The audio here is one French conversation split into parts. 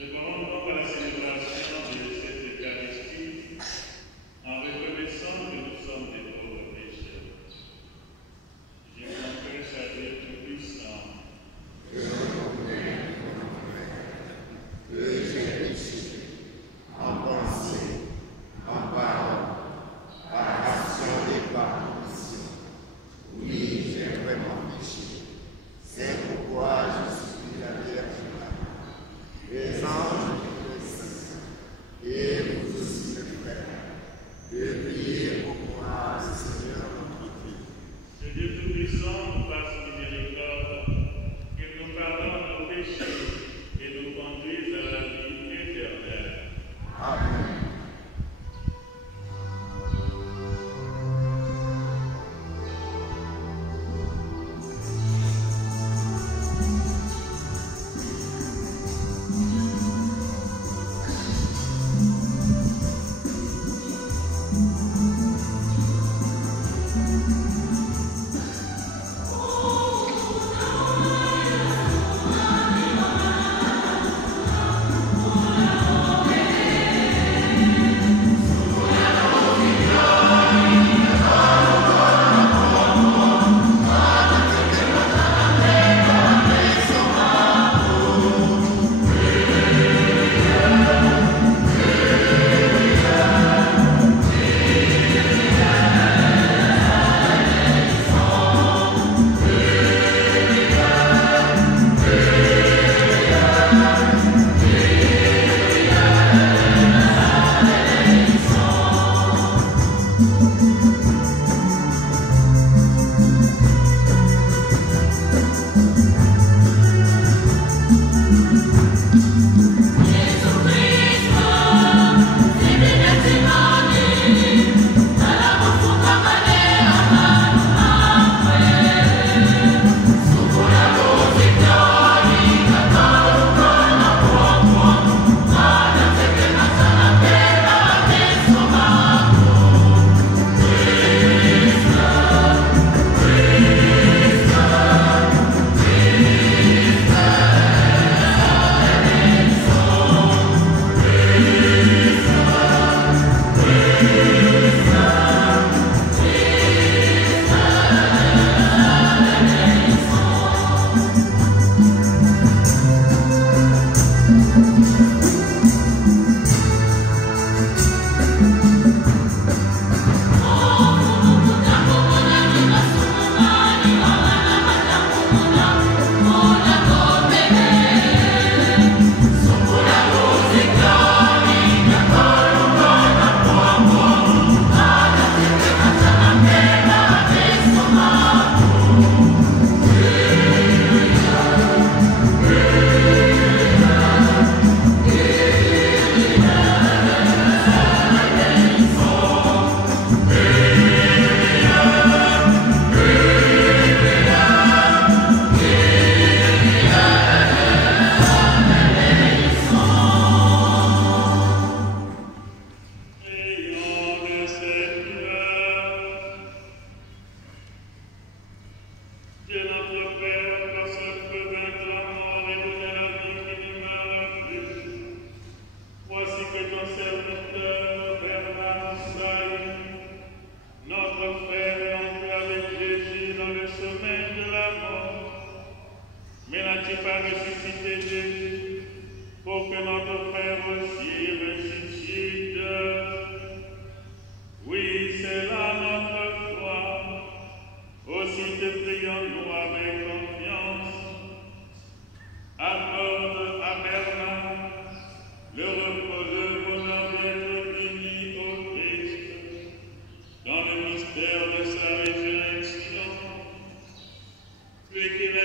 Préparons donc à la célébration de cette Eucharistie en reconnaissant que nous sommes des pauvres pécheurs. Je confesse à Dieu Tout-Puissant que j'ai péché en pensée, en parole, par action et par omission. Oui, j'ai vraiment péché. C'est pourquoi je supplie la Vierge Marie, les anges et les saints, et vous aussi les frères, de prier pour moi, Seigneur notre Dieu. que Dieu Tout-Puissant nous fasse miséricorde, qu'il nous pardonne nos péchés et nous conduise à la vie éternelle. Amen.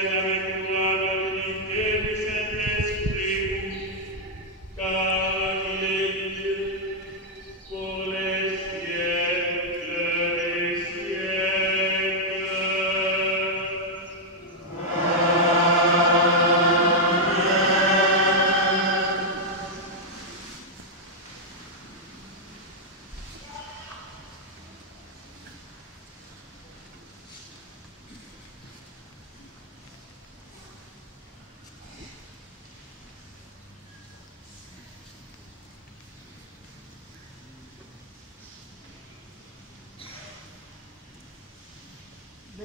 avec toi dans l'unité du Saint-Esprit, car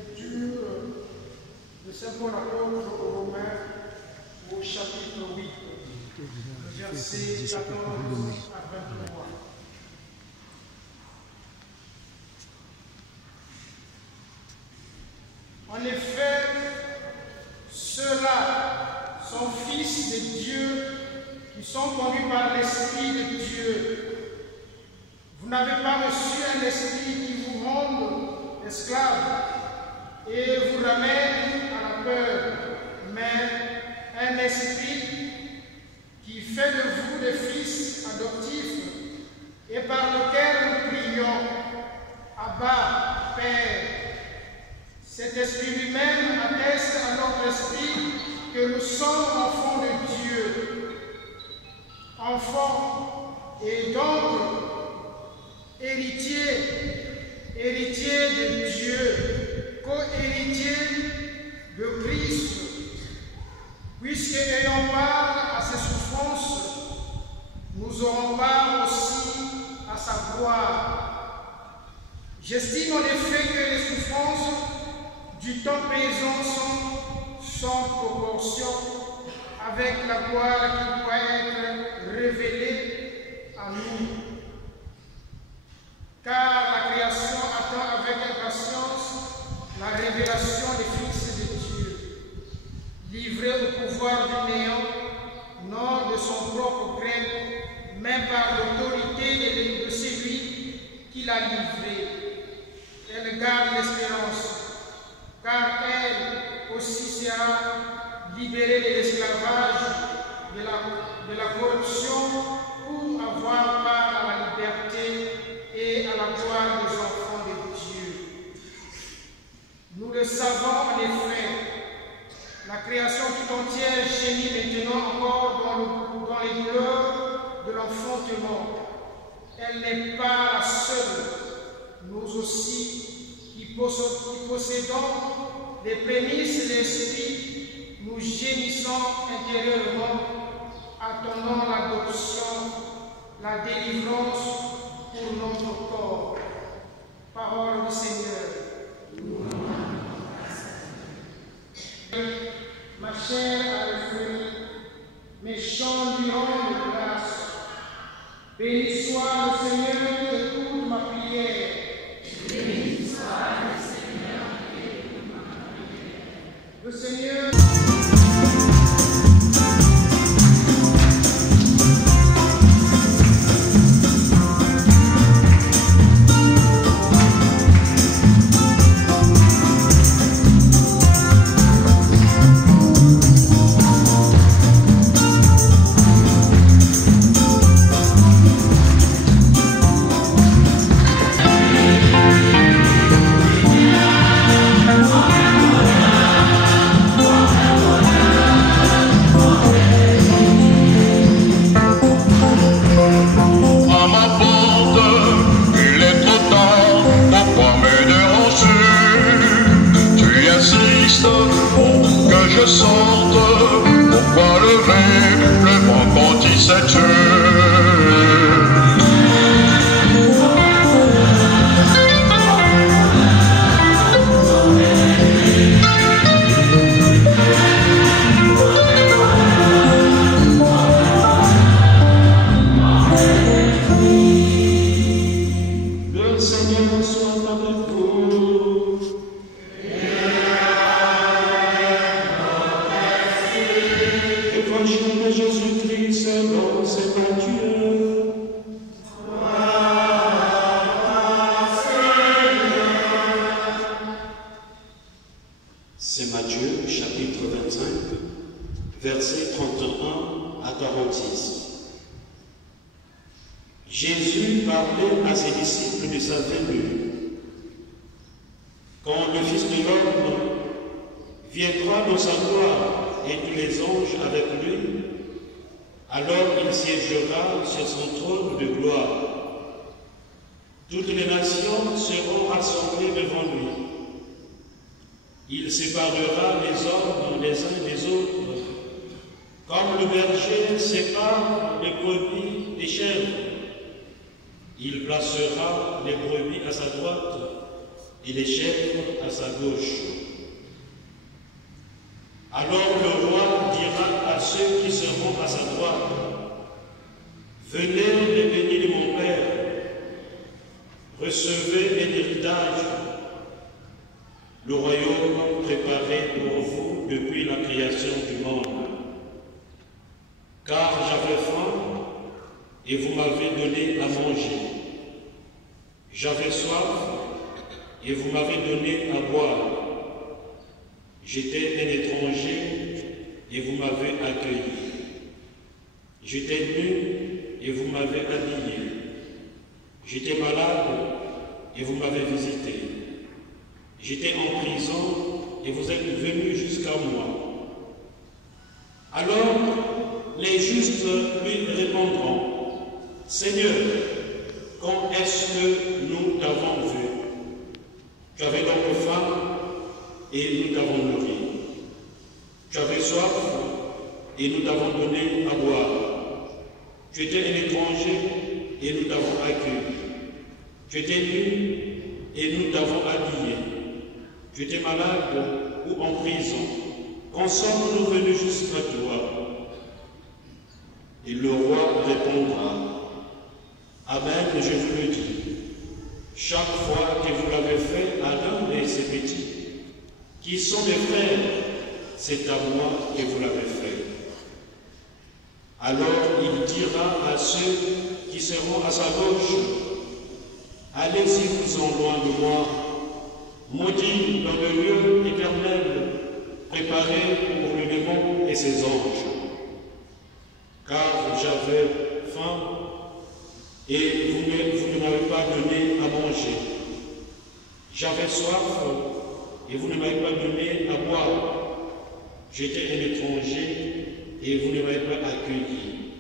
Lecture de Saint Paul apôtre aux Romains au chapitre 8, versets 14 à 23. En effet, ceux-là sont fils de Dieu qui sont conduits par l'Esprit de Dieu. Vous n'avez pas reçu un esprit qui vous rende esclaves et vous ramène à la peur, mais un esprit qui fait de vous des fils adoptifs et par lequel nous prions, Abba, Père. Cet esprit lui-même atteste à notre esprit que nous sommes enfants de Dieu. Enfants et donc héritiers de Dieu, co-héritiers de Christ, puisque ayant part à ses souffrances, nous aurons part aussi à sa gloire. J'estime en effet que les souffrances du temps présent sont sans proportion avec la gloire qui doit être révélée à nous. Car la création attend avec impatience la révélation des fils de Dieu, livrés au pouvoir du néant, non de son propre gré, mais par l'autorité de celui qui l'a livré. Elle garde l'espérance, car elle aussi sera libérée de l'esclavage, de la corruption, pour avoir part à la liberté et à la gloire des enfants de Dieu. Nous le savons en effet, la création tout entière gémit maintenant encore dans les douleurs de l'enfantement. Elle n'est pas la seule, nous aussi, qui possédons les prémices de l'esprit, nous gémissons intérieurement, attendant l'adoption, la délivrance pour notre corps. Parole du Seigneur. Ma chair a le fruit, mes chants lui rendent grâce. Béni soit le Seigneur qui écoute ma prière. Béni soit le Seigneur qui écoute ma prière. Le Seigneur. C'est Matthieu, chapitre 25, versets 31 à 46. Jésus parlait à ses disciples de sa venue. Quand le Fils de l'homme viendra dans sa gloire et tous les anges avec lui, alors il siégera sur son trône de gloire. Toutes les nations seront rassemblées devant lui. Il séparera les hommes les uns des autres, comme le berger sépare les brebis des chèvres. Il placera les brebis à sa droite et les chèvres à sa gauche. Alors le roi dira à ceux qui seront à sa droite, venez les bénis de mon Père, recevez l'héritage, le royaume préparé pour vous depuis la création du monde. Car j'avais faim et vous m'avez donné à manger. J'avais soif et vous m'avez donné à boire. J'étais un étranger et vous m'avez accueilli. J'étais nu et vous m'avez habillé. J'étais malade et vous m'avez visité. J'étais en prison et vous êtes venus jusqu'à moi. Alors les justes lui répondront, Seigneur, quand est-ce que nous t'avons vu? Tu avais donc faim et nous t'avons nourri. Tu avais soif et nous t'avons donné à boire. Tu étais un étranger et nous t'avons accueilli. Tu étais nu et nous t'avons habillé. Tu étais malade ou en prison. Quand sommes-nous venus jusqu'à toi? Et le roi répondra, Amen, je vous le dis. Chaque fois que vous l'avez fait à l'un de ces petits, qui sont mes frères, c'est à moi que vous l'avez fait. Alors il dira à ceux qui seront à sa gauche, allez-y-vous-en loin de moi, maudits dans le lieu éternel, préparé pour le démon et ses anges. Car j'avais faim et vous ne m'avez pas donné à manger. J'avais soif et vous ne m'avez pas donné à boire. J'étais un étranger et vous ne m'avez pas accueilli.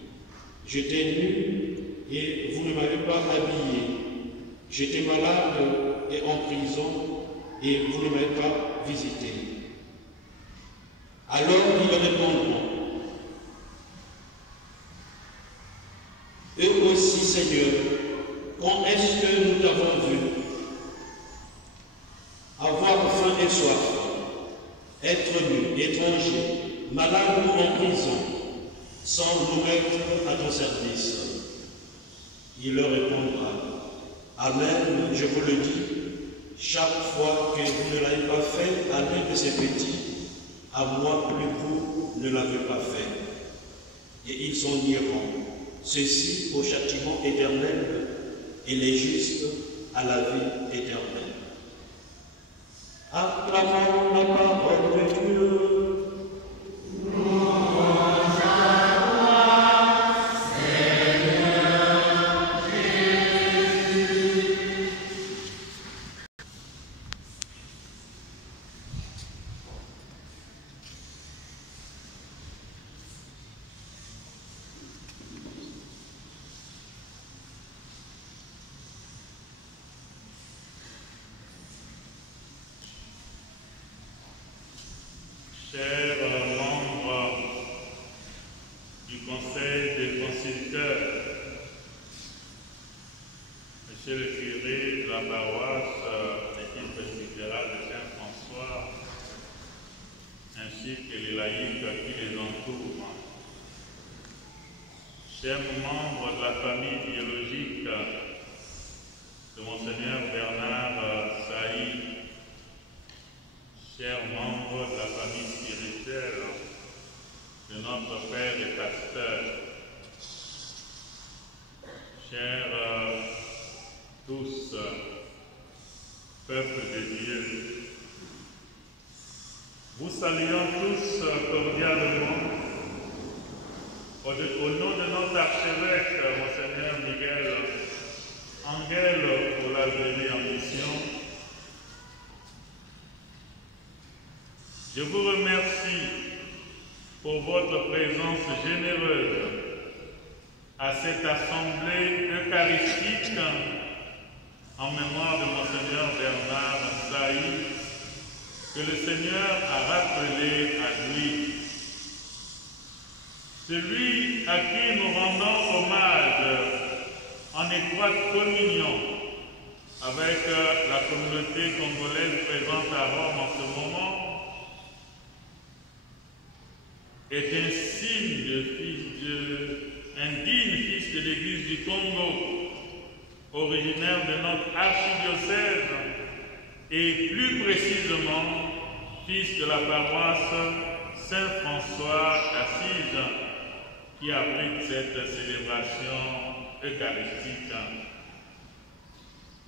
J'étais nu et vous ne m'avez pas habillé. J'étais malade et en prison et vous ne m'avez pas visité. Alors ils répondront, eux aussi, Seigneur, quand est-ce que nous t'avons vu? Avoir faim et soif, être nu, étranger, malade ou en prison, sans nous mettre à ton service. Il leur répondra, Amen, je vous le dis, chaque fois que vous ne l'avez pas fait à l'un de ces petits, à moi plus vous ne l'avez pas fait. Et ils s'en iront, ceux-ci au châtiment éternel et les justes à la vie éternelle. Acclamons la parole de Dieu. Chers membres du Conseil des conciliateurs, Monsieur le curé de la paroisse l'équipe presbytérale de Saint-François, ainsi que les laïcs qui les entourent, chers membres de la famille biologique de Monseigneur Bernard Sailly, chers membres de la famille spirituelle de notre Père et Pasteur, chers tous, peuple de Dieu, vous saluons tous cordialement au nom de notre archevêque, Monseigneur Miguel Angel, pour la venue en mission. Je vous remercie pour votre présence généreuse à cette assemblée eucharistique en mémoire de Monseigneur Bernard Sailly, que le Seigneur a rappelé à lui. Celui à qui nous rendons hommage en étroite communion avec la communauté congolaise présente à Rome en ce moment, est un signe un digne fils de l'Église du Congo, originaire de notre archidiocèse et plus précisément fils de la paroisse Saint-François d'Assise qui abrite cette célébration eucharistique.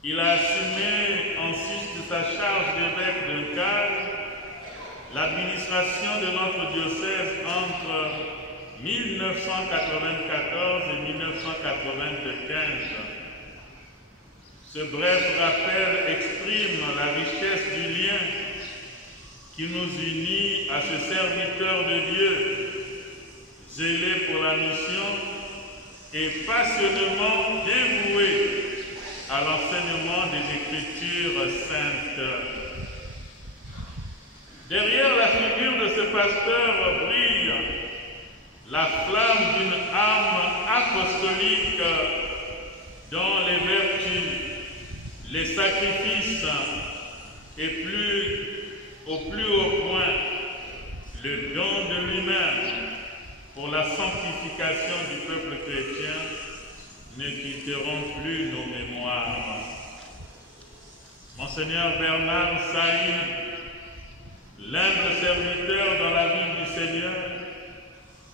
Il a assumé en sus de sa charge d'évêque de Cage l'administration de notre diocèse entre 1994 et 1995. Ce bref rappel exprime la richesse du lien qui nous unit à ce serviteur de Dieu, zélé pour la mission et passionnément dévoué à l'enseignement des Écritures saintes. Derrière la figure de ce pasteur brille la flamme d'une âme apostolique dont les vertus, les sacrifices et au plus haut point, le don de lui-même pour la sanctification du peuple chrétien ne quitteront plus nos mémoires. Monseigneur Bernard Saïd, l'humble serviteur dans la vie du Seigneur,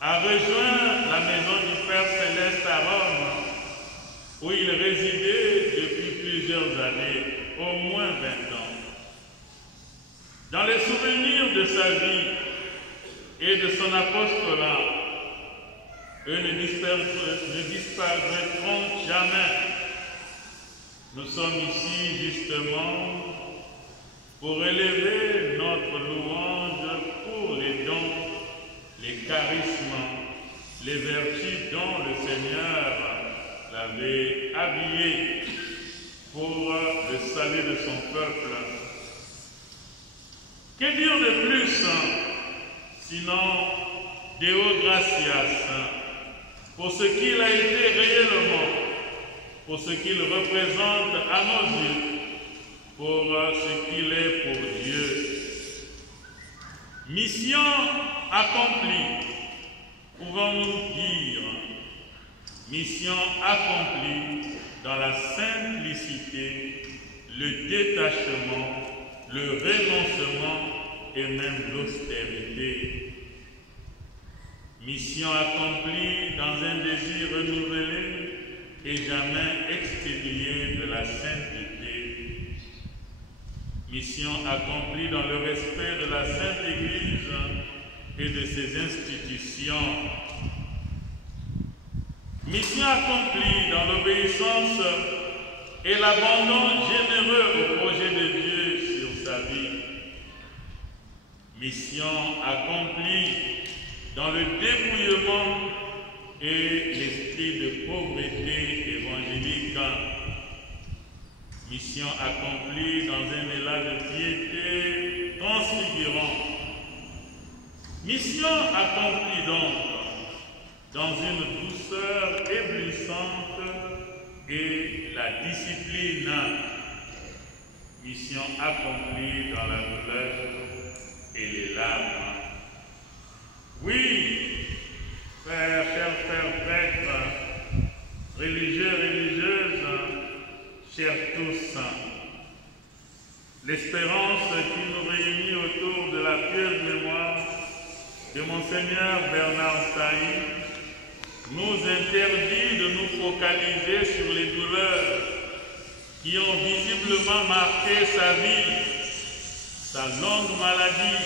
a rejoint la maison du Père Céleste à Rome, où il résidait depuis plusieurs années, au moins 20 ans. Dans les souvenirs de sa vie et de son apostolat, eux ne disparaîtront jamais. Nous sommes ici justement pour élever notre louange pour les dons, les charismes, les vertus dont le Seigneur l'avait habillé pour le salut de son peuple. Que dire de plus, sinon Deo gratias, pour ce qu'il a été réellement, pour ce qu'il représente à nos yeux, pour ce qu'il est pour Dieu. Mission accomplie, pouvons-nous dire, mission accomplie dans la simplicité, le détachement, le renoncement et même l'austérité. Mission accomplie dans un désir renouvelé et jamais exténué de la sainteté. Mission accomplie dans le respect de la Sainte Église et de ses institutions. Mission accomplie dans l'obéissance et l'abandon généreux au projet de Dieu sur sa vie. Mission accomplie dans le dépouillement et l'esprit de pauvreté évangélique. Mission accomplie dans un élan de piété transfigurant. Mission accomplie donc dans une douceur éblouissante et la discipline. Mission accomplie dans la douleur et les larmes. Oui, frères, chers frères prêtres, religieux, religieuses, chers tous, l'espérance qui nous réunit autour de la pieuse mémoire de Monseigneur Bernard Saïd nous interdit de nous focaliser sur les douleurs qui ont visiblement marqué sa vie, sa longue maladie,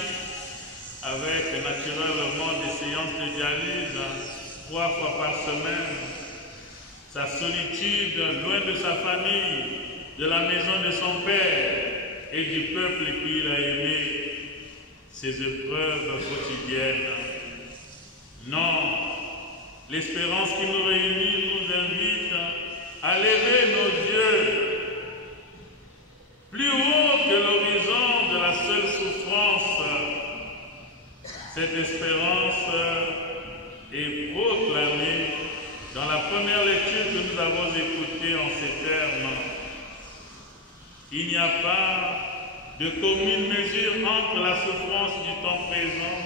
avec naturellement des séances de dialyse 3 fois par semaine, sa solitude loin de sa famille, de la maison de son père et du peuple qu'il a aimé, ses épreuves quotidiennes. Non, l'espérance qui nous réunit nous invite à lever nos yeux plus haut que l'horizon de la seule souffrance. Cette espérance est proclamée dans la première lecture que nous avons écoutée en ces termes. Il n'y a pas de commune mesure entre la souffrance du temps présent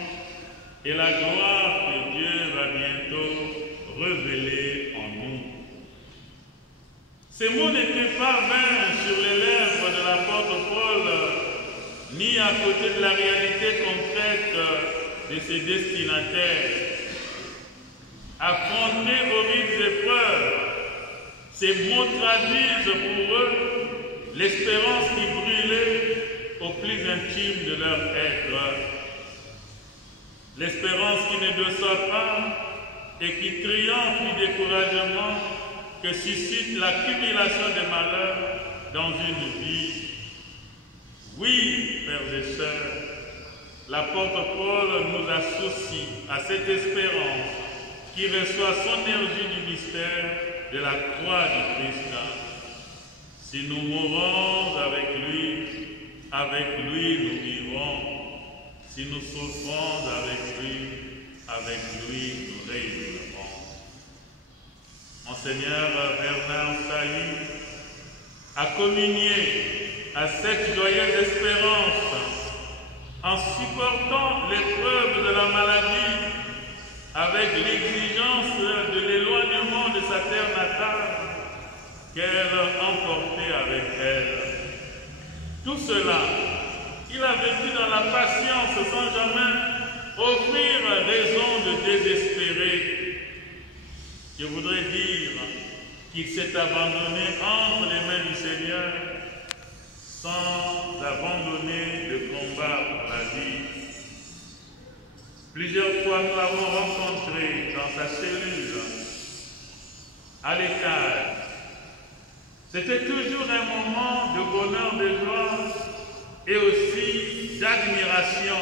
et la gloire que Dieu va bientôt révéler en nous. Ces mots n'étaient pas vains sur les lèvres de l'apôtre Paul, ni à côté de la réalité concrète de ses destinataires. Affrontés aux vives épreuves, ces mots traduisent pour eux l'espérance qui brûlait au plus intime de leur être. L'espérance qui ne déçoit pas et qui triomphe du découragement que suscite l'accumulation des malheurs dans une vie. Oui, frères et sœurs, l'apôtre Paul nous associe à cette espérance qui reçoit son énergie du mystère de la croix du Christ. Si nous mourons avec lui nous vivrons. Si nous souffrons avec lui nous régnerons. Monseigneur Bernard Sailly a communié à cette joyeuse espérance en supportant l'épreuve de la maladie avec l'exigence de l'éloignement de sa terre natale qu'elle emportait avec elle. Tout cela, il a vécu dans la patience sans jamais offrir raison de désespérer. Je voudrais dire qu'il s'est abandonné entre les mains du Seigneur sans abandonner le combat pour la vie. Plusieurs fois, nous l'avons rencontré dans sa cellule, à l'étage. C'était toujours un moment de bonheur, de joie et aussi d'admiration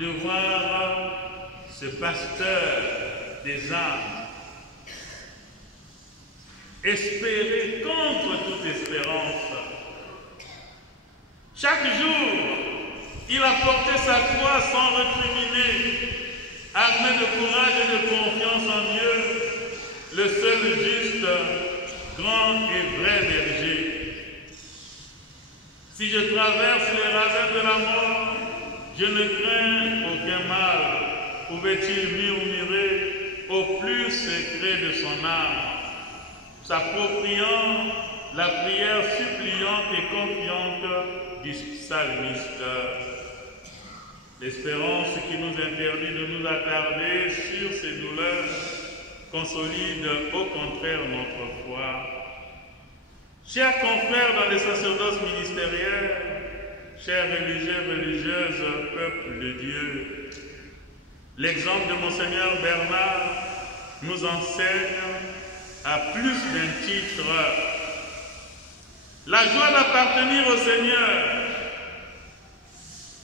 de voir ce pasteur des âmes espérer contre toute espérance. Chaque jour, il a porté sa croix sans récriminer, armé de courage et de confiance en Dieu, le seul juste, grand et vrai berger. Si je traverse les ravins de la mort, je ne crains aucun mal, pouvait-il murmurer au plus secret de son âme, s'appropriant la prière suppliante et confiante du psalmiste. L'espérance qui nous interdit de nous attarder sur ces douleurs consolide au contraire notre foi. Chers confrères dans les sacerdoces ministériels, chers religieux, religieuses, peuple de Dieu, l'exemple de Monseigneur Bernard nous enseigne à plus d'un titre la joie d'appartenir au Seigneur,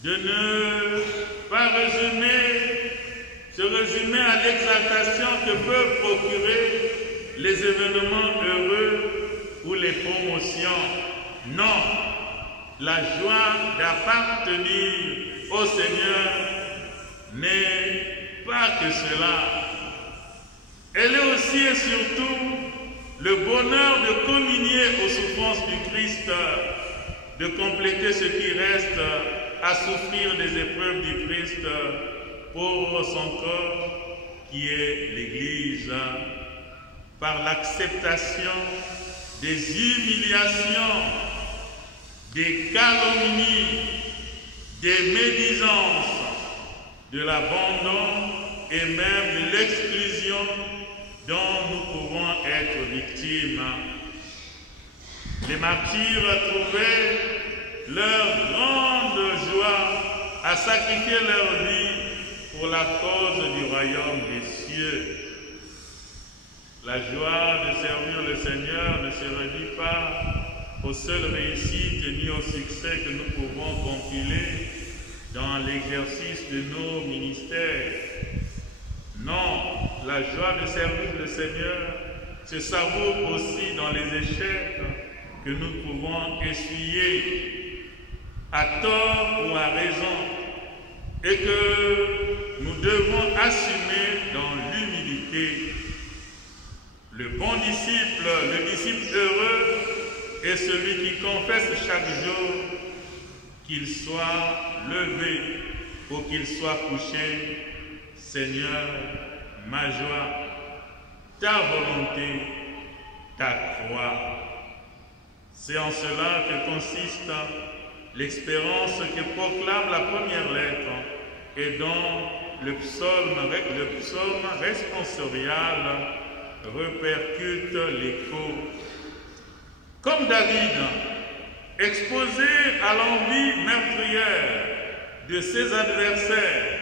de ne pas se résumer à l'exaltation que peuvent procurer les événements heureux ou les promotions. Non, la joie d'appartenir au Seigneur n'est pas que cela. Elle est aussi et surtout le bonheur de communier aux souffrances du Christ, de compléter ce qui reste à souffrir des épreuves du Christ pour son corps qui est l'Église, par l'acceptation des humiliations, des calomnies, des médisances, de l'abandon et même de l'exclusion dont nous pouvons être victimes. Les martyrs trouvaient leur grande joie à sacrifier leur vie pour la cause du royaume des cieux. La joie de servir le Seigneur ne se réduit pas aux seules réussites ni au succès que nous pouvons compiler dans l'exercice de nos ministères. Non, la joie de servir le Seigneur se savoure aussi dans les échecs que nous pouvons essuyer à tort ou à raison et que nous devons assumer dans l'humilité. Le bon disciple, le disciple heureux, et celui qui confesse chaque jour, qu'il soit levé ou qu'il soit couché, Seigneur, ma joie, ta volonté, ta croix. C'est en cela que consiste l'expérience que proclame la première lettre et dont le psaume responsorial répercute l'écho. Comme David, exposé à l'envie meurtrière de ses adversaires,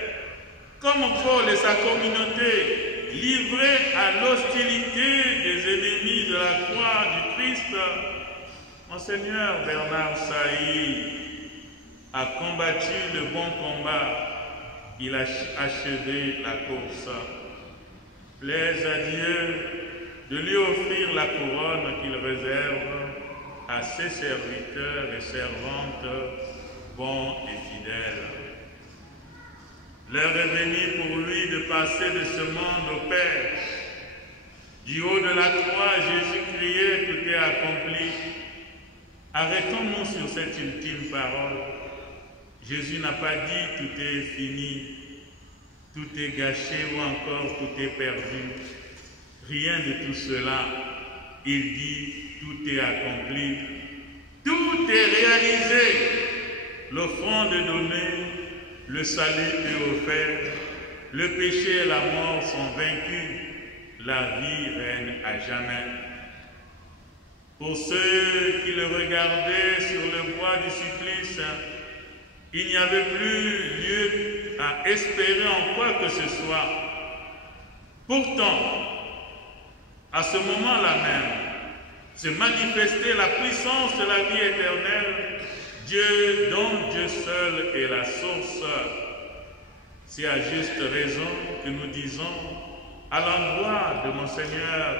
comme Paul et sa communauté livrés à l'hostilité des ennemis de la croix du Christ, Monseigneur Bernard Sailly a combattu le bon combat. Il a achevé la course. Plaise à Dieu de lui offrir la couronne qu'il réserve à ses serviteurs et servantes bons et fidèles. L'heure est venue pour lui de passer de ce monde au Père. Du haut de la croix, Jésus criait, tout est accompli. Arrêtons-nous sur cette ultime parole. Jésus n'a pas dit tout est fini, tout est gâché ou encore tout est perdu. Rien de tout cela. Il dit tout est accompli. Tout est réalisé. L'offrande est donnée, le salut est offert, le péché et la mort sont vaincus, la vie règne à jamais. Pour ceux qui le regardaient sur le bois du supplice, il n'y avait plus lieu à espérer en quoi que ce soit. Pourtant, à ce moment-là même, se manifestait la puissance de la vie éternelle, Dieu dont Dieu seul est la source. C'est à juste raison que nous disons à l'endroit de Monseigneur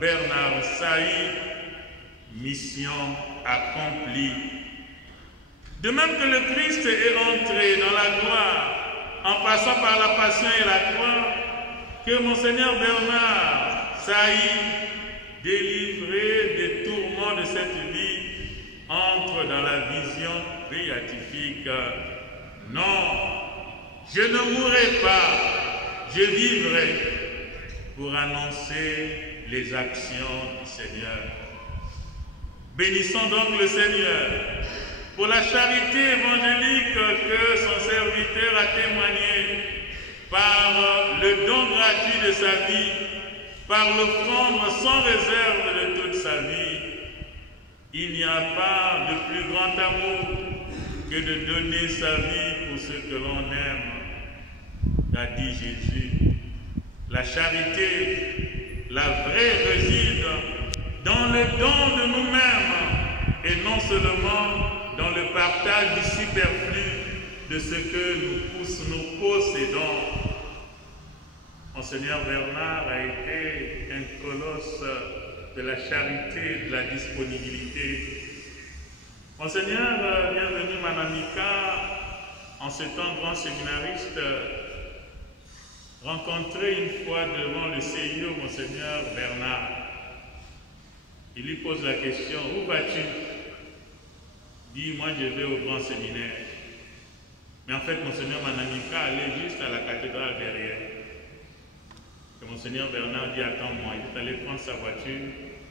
Bernard Sailly, mission accomplie. De même que le Christ est entré dans la gloire en passant par la passion et la croix, que Monseigneur Bernard Sailly, délivré des tourments de cette vie, entre dans la vision béatifique. Non, je ne mourrai pas, je vivrai pour annoncer les actions du Seigneur. Bénissons donc le Seigneur pour la charité évangélique que son serviteur a témoigné par le don gratuit de sa vie, par l'offrande sans réserve de toute sa vie. Il n'y a pas de plus grand amour que de donner sa vie pour ceux que l'on aime, a dit Jésus. La charité, la vraie, réside dans le don de nous-mêmes et non seulement dans le partage du superflu de ce que nous possédons. Monseigneur Bernard a été un colosse de la charité, de la disponibilité. Monseigneur, bienvenue Manamika, en ce temps grand séminariste, rencontré une fois devant le CIO, Monseigneur Bernard. Il lui pose la question, où vas-tu? Il dit, moi je vais au grand séminaire. Mais en fait, Monseigneur Manamika allait juste à la cathédrale derrière. Et Monseigneur Bernard dit, attends-moi, il est allé prendre sa voiture,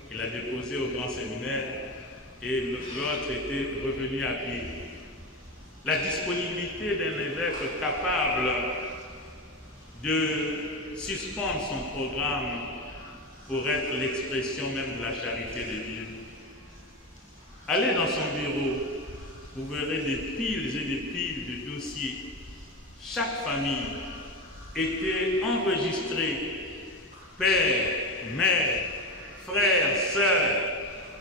il l'a déposé au grand séminaire et l'autre était revenu à pied. La disponibilité d'un évêque capable de suspendre son programme pour être l'expression même de la charité de Dieu. Allez dans son bureau, vous verrez des piles et des piles de dossiers. Chaque famille était enregistrée, père, mère, frère, sœur,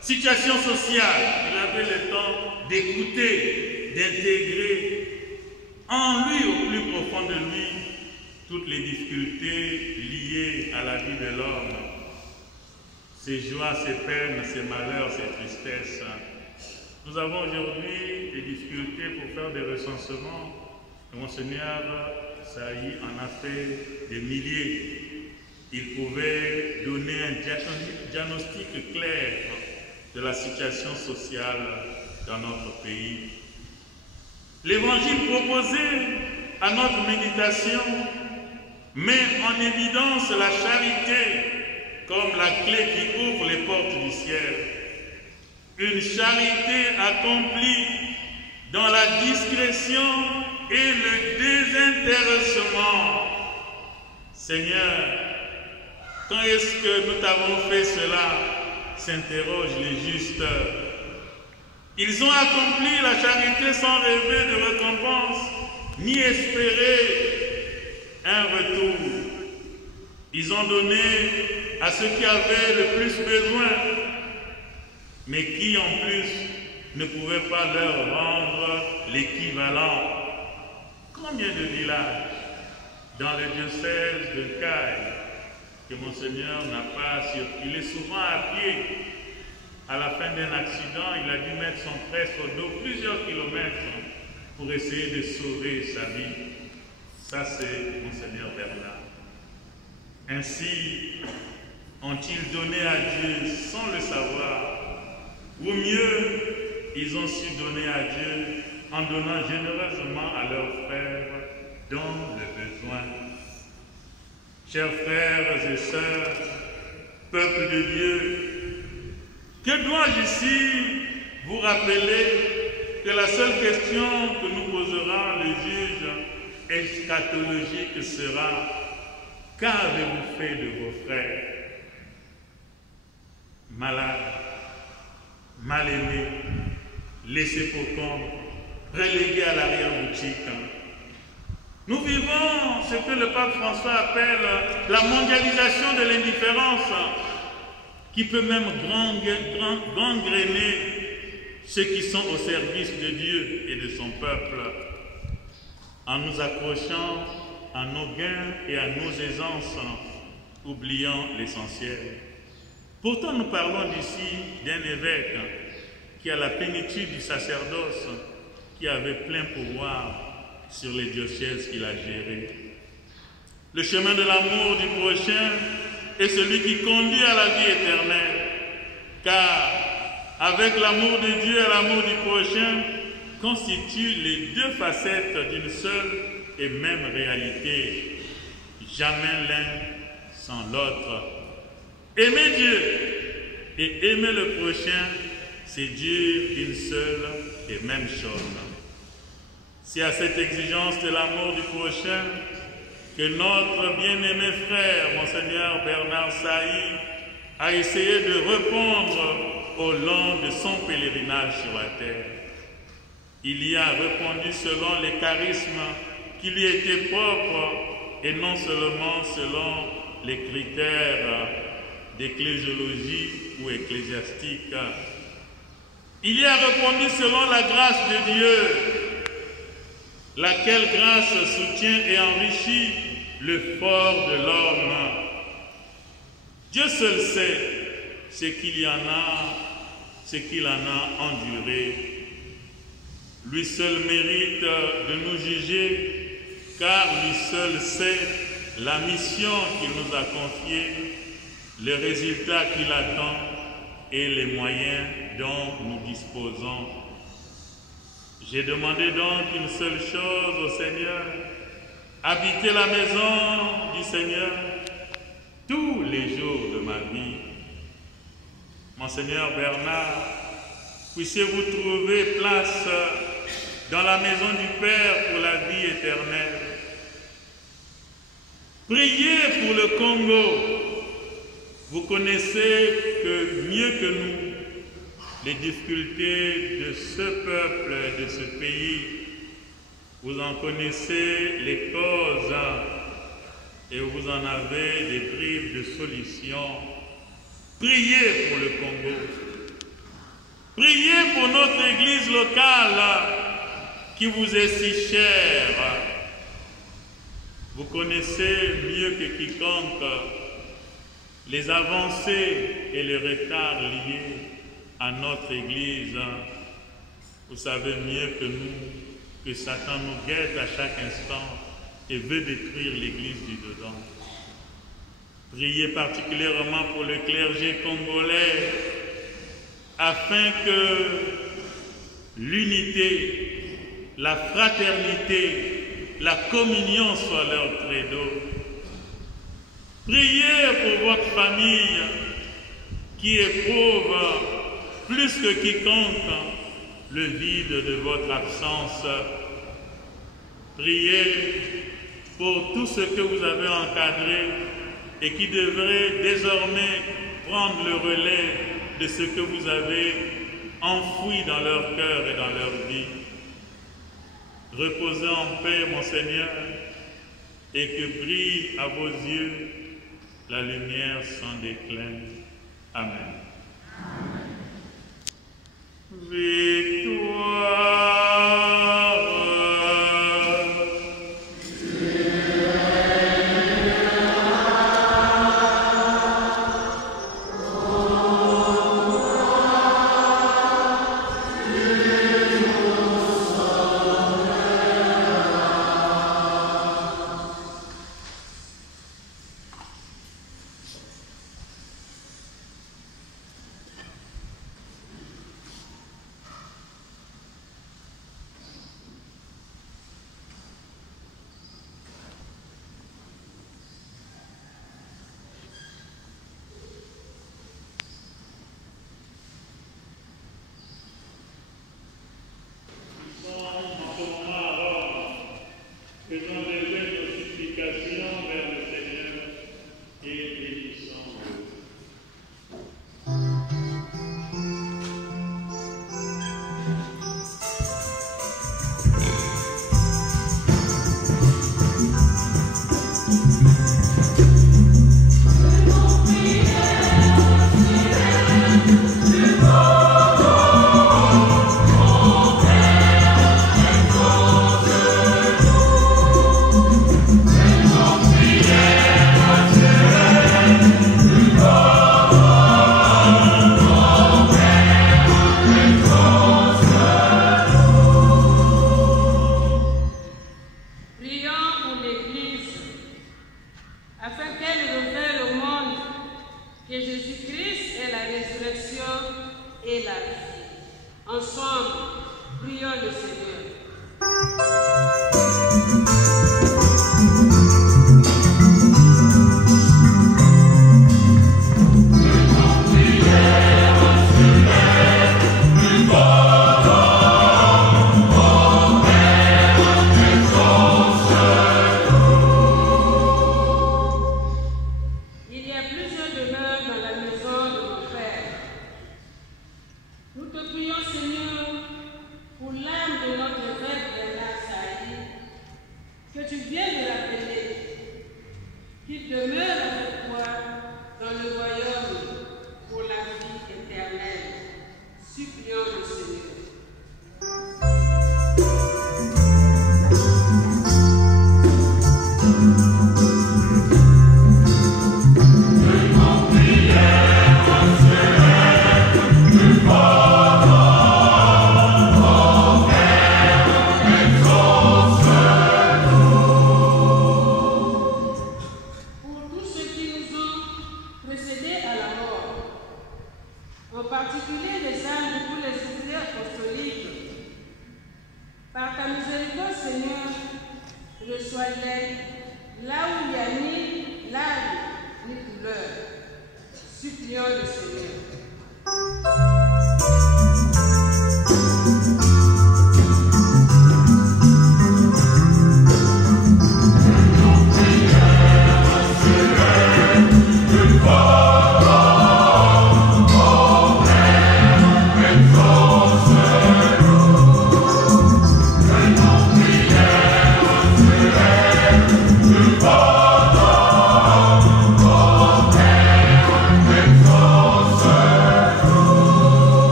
situation sociale. Il avait le temps d'écouter, d'intégrer en lui, au plus profond de lui, toutes les difficultés liées à la vie de l'homme. Ses joies, ses peines, ses malheurs, ses tristesses. Nous avons aujourd'hui des difficultés pour faire des recensements. Monseigneur Sailly en a fait des milliers. Il pouvait donner un diagnostic clair de la situation sociale dans notre pays. L'évangile proposé à notre méditation met en évidence la charité comme la clé qui ouvre les portes du ciel. Une charité accomplie dans la discrétion et le désintéressement. Seigneur, quand est-ce que nous t'avons fait cela? S'interrogent les justes. Ils ont accompli la charité sans rêver de récompense, ni espérer un retour. Ils ont donné à ceux qui avaient le plus besoin, mais qui en plus ne pouvaient pas leur rendre l'équivalent. Combien de villages dans le diocèse de Caille que Monseigneur n'a pas circulé, souvent à pied? À la fin d'un accident, il a dû mettre son prêtre au dos plusieurs kilomètres pour essayer de sauver sa vie. Ça, c'est Monseigneur Bernard. Ainsi ont-ils donné à Dieu sans le savoir, ou mieux, ils ont su donner à Dieu en donnant généreusement à leurs frères dans le besoin. Chers frères et sœurs, peuple de Dieu, que dois-je ici vous rappeler que la seule question que nous posera le juge eschatologique sera: qu'avez-vous fait de vos frères? Malades, mal aimés, laissés pour compte, relégués à l'arrière-boutique. Nous vivons ce que le pape François appelle la mondialisation de l'indifférence, qui peut même gangréner ceux qui sont au service de Dieu et de son peuple, en nous accrochant à nos gains et à nos aisances, oubliant l'essentiel. Pourtant, nous parlons d'ici d'un évêque qui a la plénitude du sacerdoce, qui avait plein pouvoir sur les diocèses qu'il a gérés. Le chemin de l'amour du prochain est celui qui conduit à la vie éternelle, car avec l'amour de Dieu et l'amour du prochain constituent les deux facettes d'une seule et même réalité, jamais l'un sans l'autre. Aimer Dieu et aimer le prochain, c'est dire une seule et même chose. C'est à cette exigence de l'amour du prochain que notre bien-aimé frère, Monseigneur Bernard Sailly, a essayé de répondre au long de son pèlerinage sur la terre. Il y a répondu selon les charismes qui lui étaient propres et non seulement selon les critères d'ecclésiologie ou ecclésiastique. Il y a répondu selon la grâce de Dieu, laquelle grâce soutient et enrichit le fort de l'homme. Dieu seul sait ce qu'il en a enduré. Lui seul mérite de nous juger, car lui seul sait la mission qu'il nous a confiée, les résultats qu'il attend et les moyens dont nous disposons. J'ai demandé donc une seule chose au Seigneur: habiter la maison du Seigneur tous les jours de ma vie. Monseigneur Bernard, puissiez-vous trouver place dans la maison du Père pour la vie éternelle. Priez pour le Congo. Vous connaissez que mieux que nous les difficultés de ce peuple et de ce pays. Vous en connaissez les causes et vous en avez des bribes de solutions. Priez pour le Congo. Priez pour notre Église locale qui vous est si chère. Vous connaissez mieux que quiconque les avancées et les retards liés à notre Église. Vous savez mieux que nous que Satan nous guette à chaque instant et veut détruire l'Église du dedans. Priez particulièrement pour le clergé congolais, afin que l'unité, la fraternité, la communion soient leur credo. Priez pour votre famille qui éprouve plus que quiconque le vide de votre absence. Priez pour tout ce que vous avez encadré et qui devrait désormais prendre le relais de ce que vous avez enfoui dans leur cœur et dans leur vie. Reposez en paix, mon Seigneur, et que brille à vos yeux la lumière sans déclin. Amen. Victoire.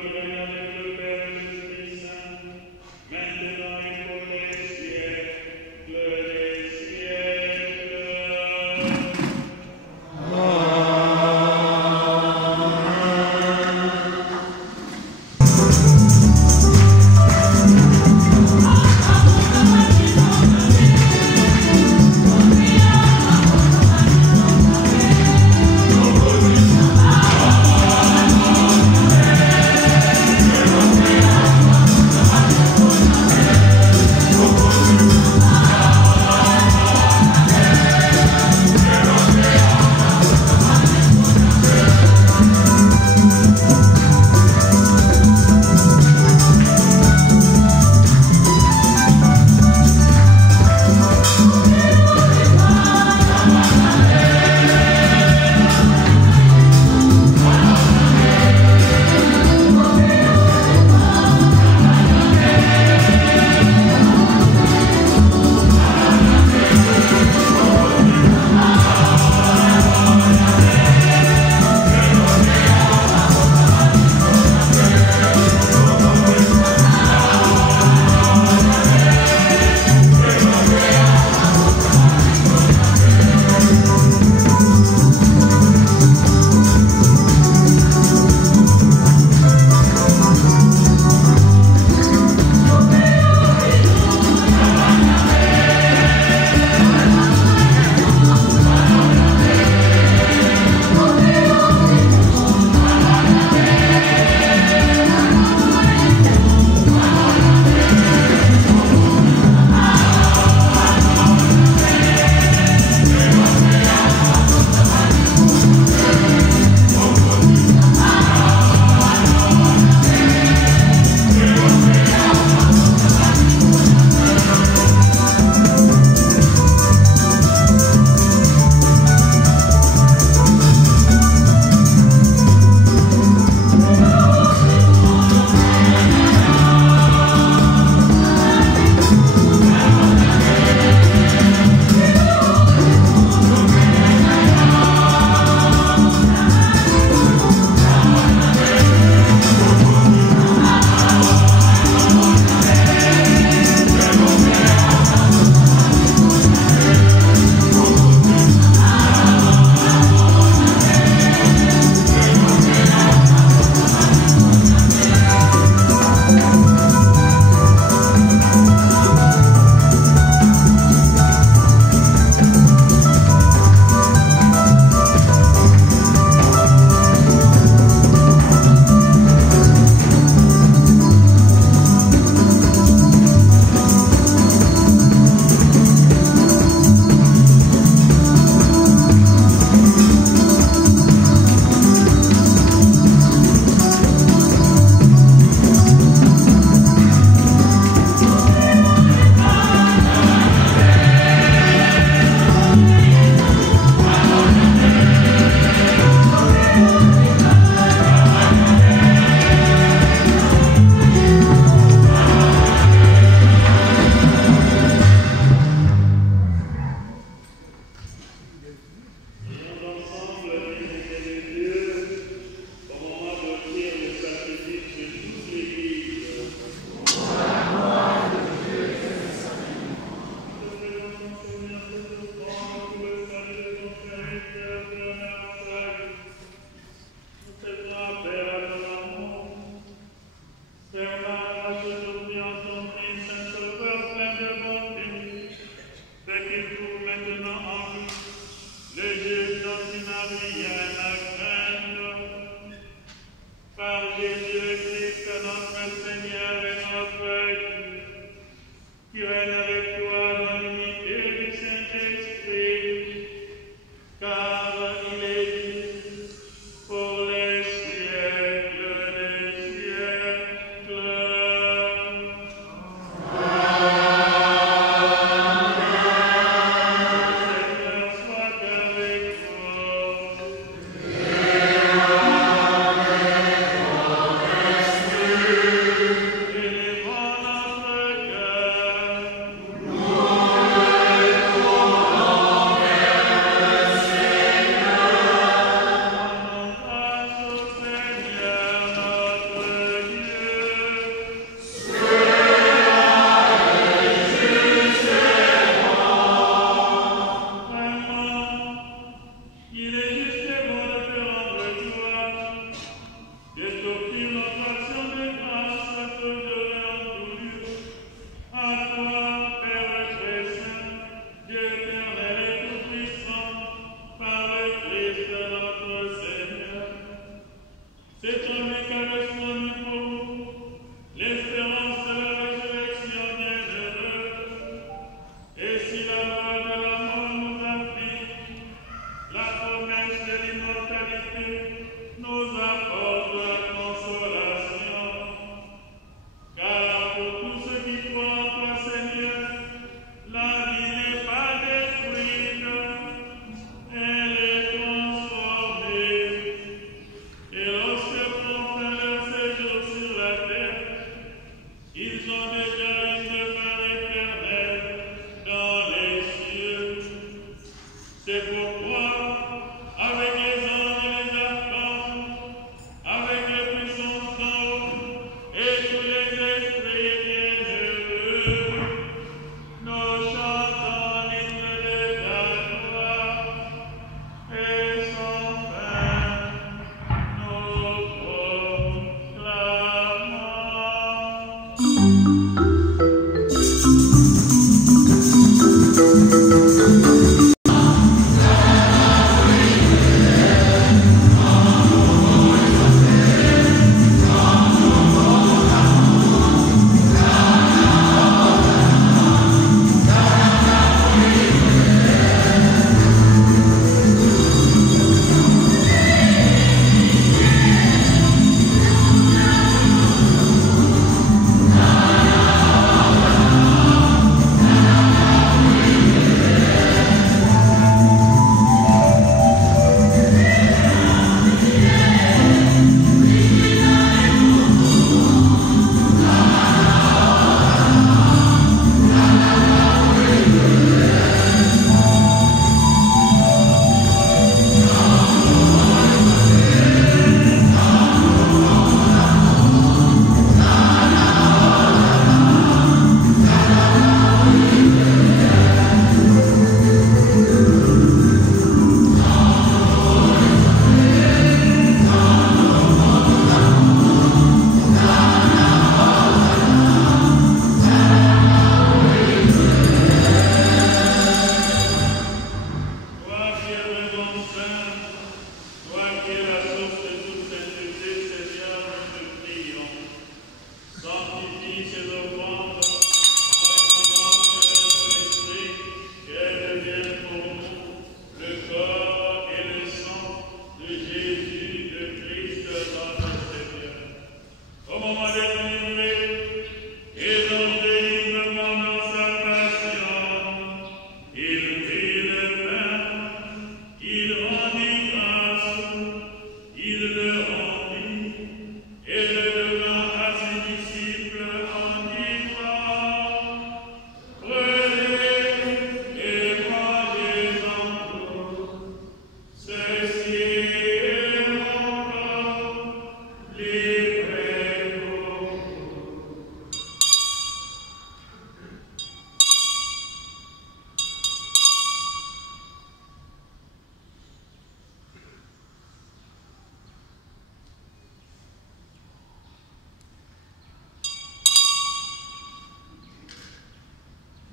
qui règne avec le Père et l'Esprit Saint, maintenant et pour les siècles des siècles.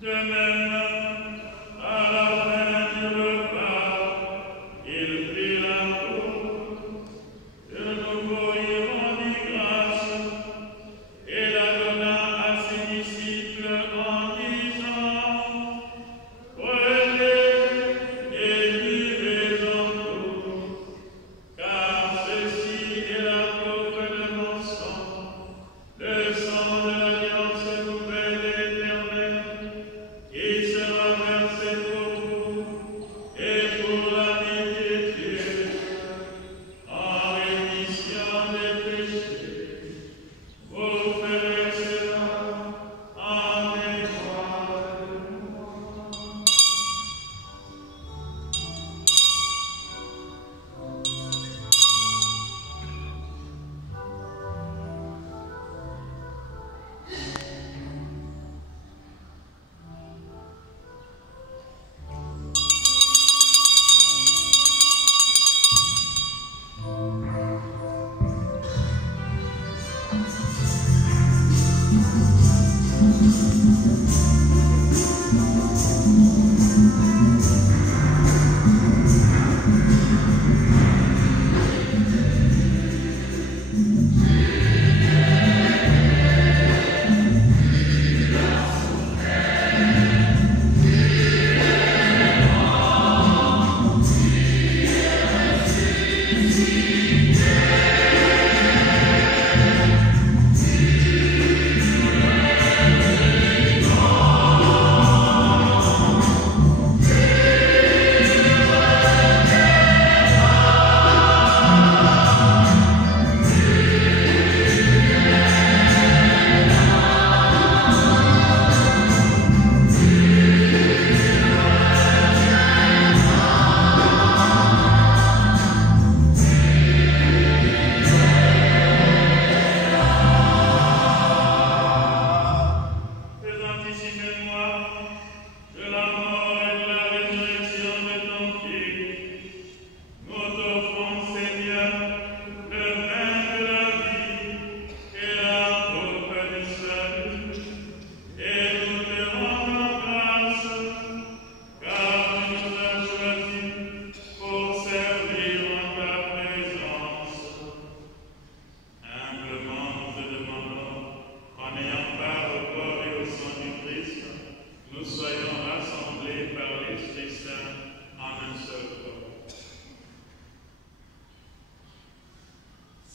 De même, à la fin du repas, il prit la coupe, de nouveau il rendit grâce, et la donna à ses disciples en disant: Prenez et buvez-en tous, car ceci est la coupe de mon sang, le sang de l'alliance nouvelle et éternelle, qui sera versé pour vous et pour la vie de Dieu, en rémission des péchés. Vous ferez cela en mémoire de moi.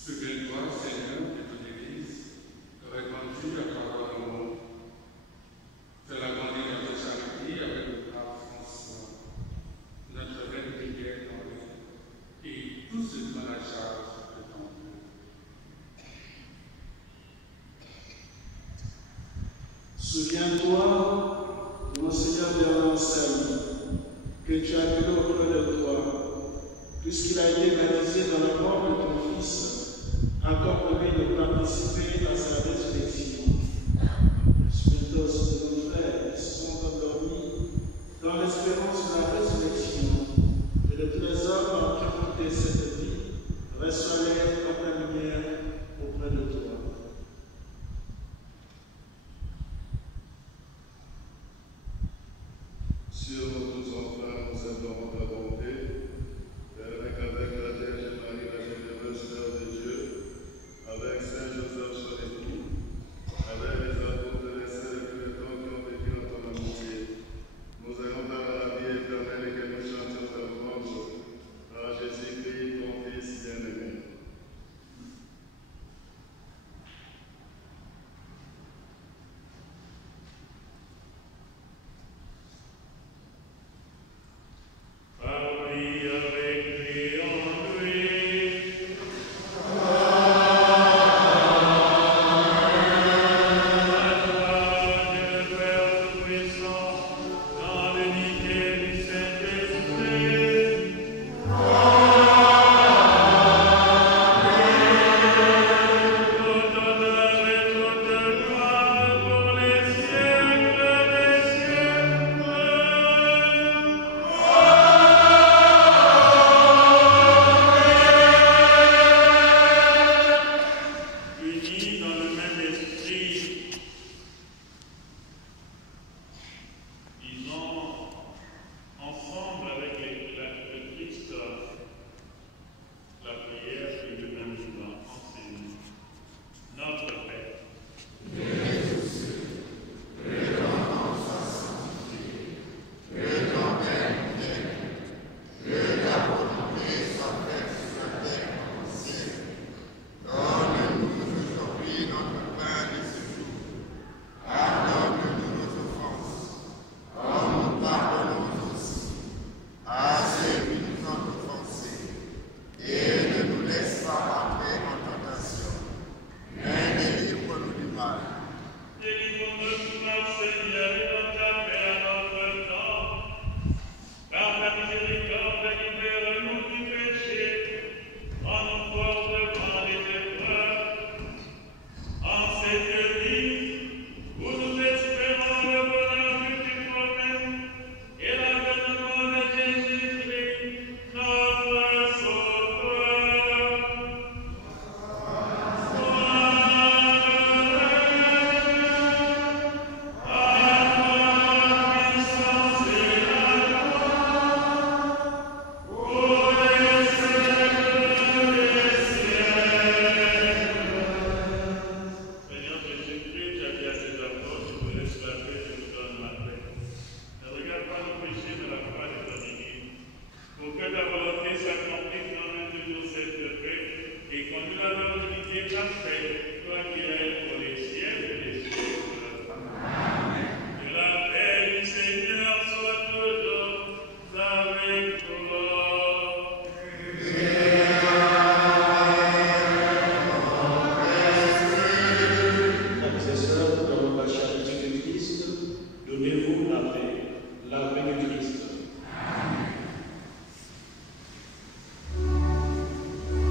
Souviens-toi, Seigneur, de ton Église, répandue à travers le monde. Fais-la grandir dans ta charité avec le pape François, notre reine Miguel et tous ceux qui ont la charge de ton nom. Souviens-toi de mon Seigneur Bernard Salut, que tu as appelé auprès de toi, puisqu'il a été baptisé dans la mort de ton Fils, accompagné de participer